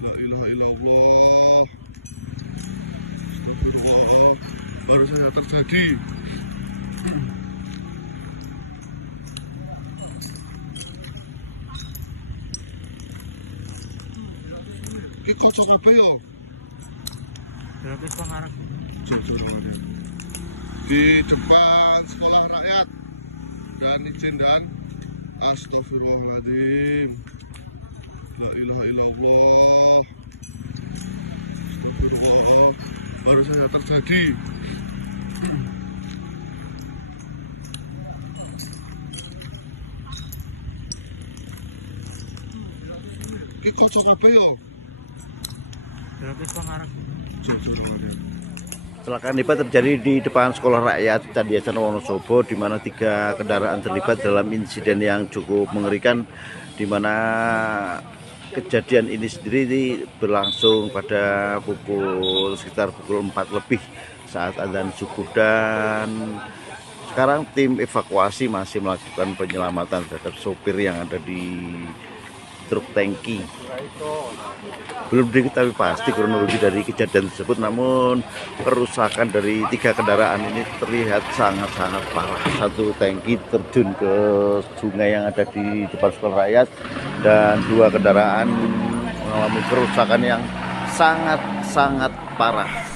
La ilaha illallah. Astagfirullah. Baru saja terjadi. Ini kocok apa ya? Berarti pengarah Di depan sekolah rakyat. Dan izin dan astagfirullahaladzim. La ilaha illallah. Astagfirullah. Baru saja terjadi. Ini kocok apa ya? berarti pengarah Kecelakaan hebat terjadi di depan Sekolah Rakyat Candiasan Wonosobo, di mana 3 kendaraan terlibat dalam insiden yang cukup mengerikan, di mana kejadian ini sendiri berlangsung pada sekitar pukul 4 lebih saat adzan subuh, dan sekarang tim evakuasi masih melakukan penyelamatan terhadap sopir yang ada di truk tangki. Belum diketahui pasti kronologi dari kejadian tersebut, namun kerusakan dari 3 kendaraan ini terlihat sangat-sangat parah. Satu tangki terjun ke sungai yang ada di depan Sekolah Rakyat, dan 2 kendaraan mengalami kerusakan yang sangat-sangat parah.